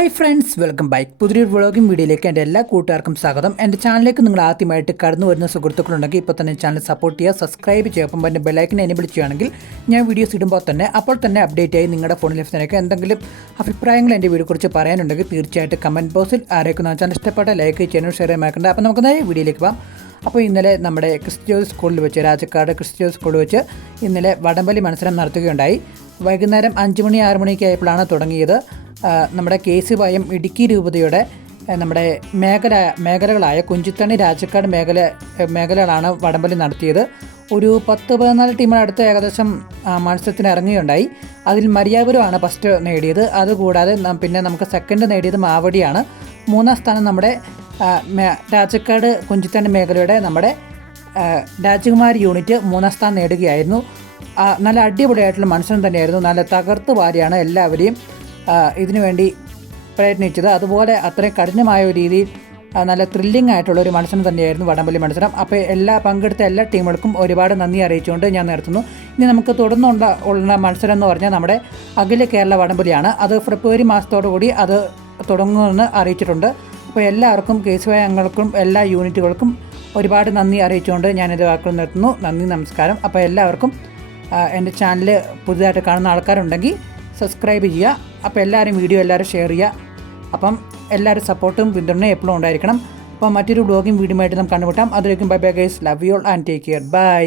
Hi friends, welcome back. പുതിയൊരു vlogging വീഡിയോയിലേക്ക് എൻ്റെ എല്ലാ കൂട്ടുകാർക്കും സ്വാഗതം. എൻ്റെ ചാനലിലേക്ക് നിങ്ങൾ ആദ്യമായിട്ട് കടന്നു വരുന്ന സുഹൃത്തുക്കളുണ്ടെങ്കിൽ ഇപ്പോൾ തന്നെ ചാനൽ സപ്പോർട്ട് ചെയ്യുക, സബ്സ്ക്രൈബ് ചെയ്യുക. അപ്പം എൻ്റെ ബെല്ലൈക്കനെ എനേബിൾ ചെയ്യുകയാണെങ്കിൽ ഞാൻ വീഡിയോസ് ഇടുമ്പോൾ തന്നെ അപ്പോൾ തന്നെ അപ്ഡേറ്റ് ആയി നിങ്ങളുടെ ഫോണിൽ ലഭിക്കുന്നതിനൊക്കെ എന്തെങ്കിലും അഭിപ്രായങ്ങൾ എൻ്റെ വീഡിയോയെക്കുറിച്ച് പറയാനുണ്ടെങ്കിൽ തീർച്ചയായിട്ടും കമൻറ്റ് ബോക്സിൽ ആരേക്കുന്ന ചാനൽ ഇഷ്ടപ്പെട്ട ലൈക്ക് ചെയ്യാനും ഷെയർ ചെയ്യാൻ. അപ്പോൾ നമുക്ക് നേരെ വീഡിയോയിലേക്ക് പോകാം. അപ്പോൾ ഇന്നലെ നമ്മുടെ ക്രിസ്ത്യൻ സ്കൂളിൽ വെച്ച്, രാജക്കാട് ക്രിസ്ത്യൻ സ്കൂളിൽ വെച്ച് ഇന്നലെ വടംവലി മത്സരം നടത്തുകയുണ്ടായി. വൈകുന്നേരം 5 മണി 6 മണിയൊക്കെ ആയപ്പോഴാണ് തുടങ്ങിയത്. നമ്മുടെ KC-YM ഇടുക്കി രൂപതയുടെ നമ്മുടെ മേഖലകളായ കുഞ്ചിത്തണ്ണി, രാജക്കാട് മേഖലകളാണ് വടംവലി നടത്തിയത്. ഒരു 10-14 ടീമിനടുത്ത് ഏകദേശം മത്സരത്തിന് ഇറങ്ങുകയുണ്ടായി. അതിൽ മരിയാപുരമാണ് ഫസ്റ്റ് നേടിയത്. അതുകൂടാതെ പിന്നെ നമുക്ക് സെക്കൻഡ് നേടിയത് മാവടിയാണ്. 3-ാം സ്ഥാനം നമ്മുടെ രാജക്കാട് കുഞ്ചിത്തണ്ണി മേഖലയുടെ നമ്മുടെ രാജകുമാരി യൂണിറ്റ് 3-ാം സ്ഥാനം നേടുകയായിരുന്നു. നല്ല അടിപൊളിയായിട്ടുള്ള മത്സരം തന്നെയായിരുന്നു. നല്ല തകർത്ത് വാരിയാണ് എല്ലാവരെയും ഇതിനുവേണ്ടി പ്രയത്നിച്ചത്. അതുപോലെ അത്രയും കഠിനമായ ഒരു രീതിയിൽ നല്ല ത്രില്ലിംഗ് ആയിട്ടുള്ളൊരു മത്സരം തന്നെയായിരുന്നു വടംവലി മത്സരം. അപ്പോൾ പങ്കെടുത്ത എല്ലാ ടീമുകൾക്കും ഒരുപാട് നന്ദി അറിയിച്ചുകൊണ്ട് ഞാൻ നിർത്തുന്നു. ഇനി നമുക്ക് തുടർന്നുള്ള മത്സരം എന്ന് പറഞ്ഞാൽ നമ്മുടെ അഖില കേരള വടംവലിയാണ്. അത് ഫെബ്രുവരി മാസത്തോടുകൂടി അത് തുടങ്ങുമെന്ന് അറിയിച്ചിട്ടുണ്ട്. അപ്പോൾ എല്ലാവർക്കും KC-YM അംഗങ്ങൾക്കും എല്ലാ യൂണിറ്റുകൾക്കും ഒരുപാട് നന്ദി അറിയിച്ചുകൊണ്ട് ഞാനിത് വാക്കുകൾ നിർത്തുന്നു. നന്ദി, നമസ്കാരം. അപ്പോൾ എല്ലാവർക്കും എൻ്റെ ചാനൽ പുതുതായിട്ട് കാണുന്ന ആൾക്കാരുണ്ടെങ്കിൽ സബ്സ്ക്രൈബ് ചെയ്യുക. അപ്പോൾ എല്ലാവരും ഷെയർ ചെയ്യുക. അപ്പം എല്ലാവരും സപ്പോർട്ടും പിന്തുണയും എപ്പോഴും ഉണ്ടായിരിക്കണം. അപ്പോൾ മറ്റൊരു വ്ളോഗിംഗ് വീഡിയോ ആയിട്ട് നമുക്ക് കണ്ടുമുട്ടാം. അതിലേക്കും bye bye guys, love you all and take care. By.